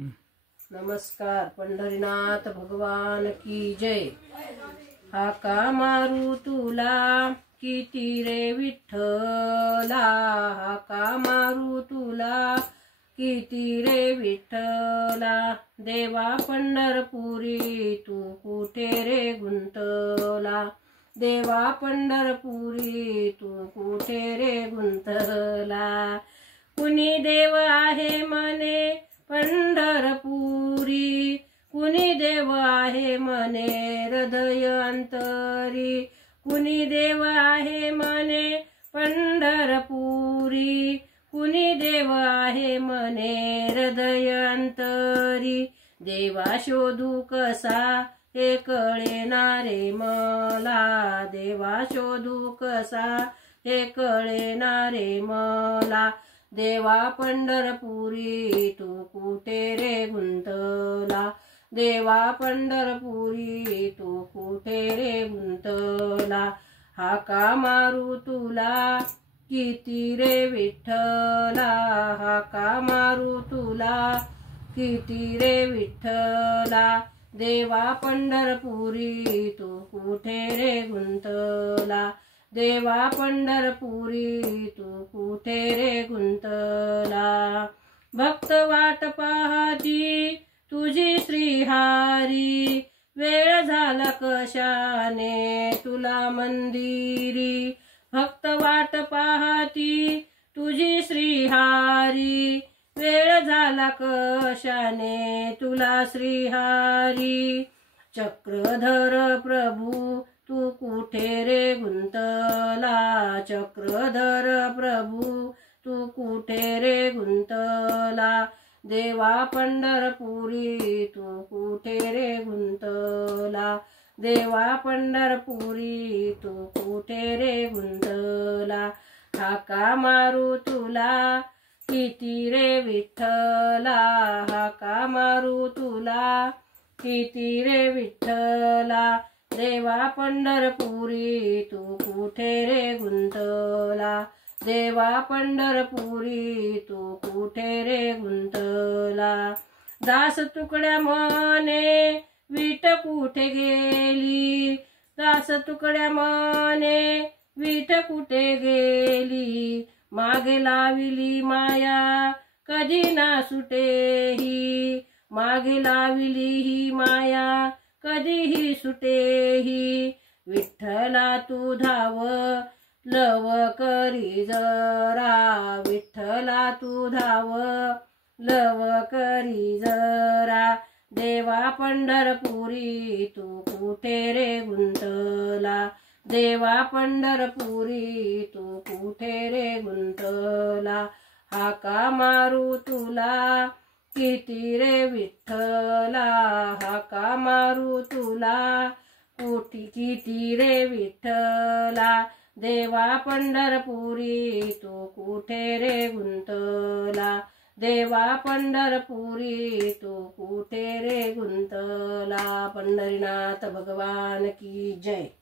नमस्कार, पंढरीनाथ भगवान की जय। हाका मारू तुला किती रे विठ्ठला, हाका मारू तुला किती रे विठ्ठला। देवा पंढरपुरी तू कुठे रे गुंतला, देवा पंढरपुरी तू कुठे रे गुंतला। कुणी देव आहे म्हणे पंढरपुरी, कुणी देव आहे म्हणे हृदय अंतरी, कुणी देव आहे म्हणे पंढरपुरी, कुणी देव आहे म्हणे हृदय अंतरी। देवा शोधू कसा हे कळेना रे मला, देवा शोधू कसा हे कळेना रे मला। देवा पंढरपुरी तू कुठे रे गुंतला, देवा पंढरपुरी तू कुठे रे गुंतला। हाका मारू तुला किती रे विठ्ठला, हाका मारू तुला किती रे विठ्ठला। देवा पंढरपुरी तू कुठे रे गुंतला, देवा पंढरपुरी तू कुठे रे गुंतला। भक्त वाट पाहती तुझी श्रीहारी, वेळ झाला कशाने तुला मंदिरी। भक्त वाट पाहती तुझी श्रीहारी, वेळ झाला कशाने तुला श्रीहारी। चक्रधर प्रभू तू कुठे रे गुंतला, चक्रधर प्रभू तू कुठे रे गुंतला। देवा पंढरपुरी तू कुठे रे गुंतला, देवा पंढरपुरी तू कुठे रे गुंतला। हाका मारू तुला किती रे विठ्ठला, हाका मारू तुला किती रे विठ्ठला। देवा पंढरपुरी तू कुठे रे गुंतला, देवा पंढरपुरी तू कुठे रे गुंतला। दास तुकड्या म्हणे विठ कुठे गेली, दास तुकड्या म्हणे विठ कुठे गेली। मागे लाविली माया कधी ना सुटेही, मागे लाविली ही माया कधीही सुटेही। विठ्ठला तू धाव लव करी जरा, विठ्ठला तू धाव लव करी जरा। देवा पंढरपुरी तू कुठे रे गुंतला, देवा पंढरपुरी तू कुठे रे गुंतला। हाका मारू तुला किती रे विठ्ठला, हाका मारू तुला किती रे विठ्ठला। देवा पंढरपुरी तू कुठे रे गुंतला, देवा पंढरपुरी तू कुठे रे गुंतला। पंढरीनाथ भगवान की जय।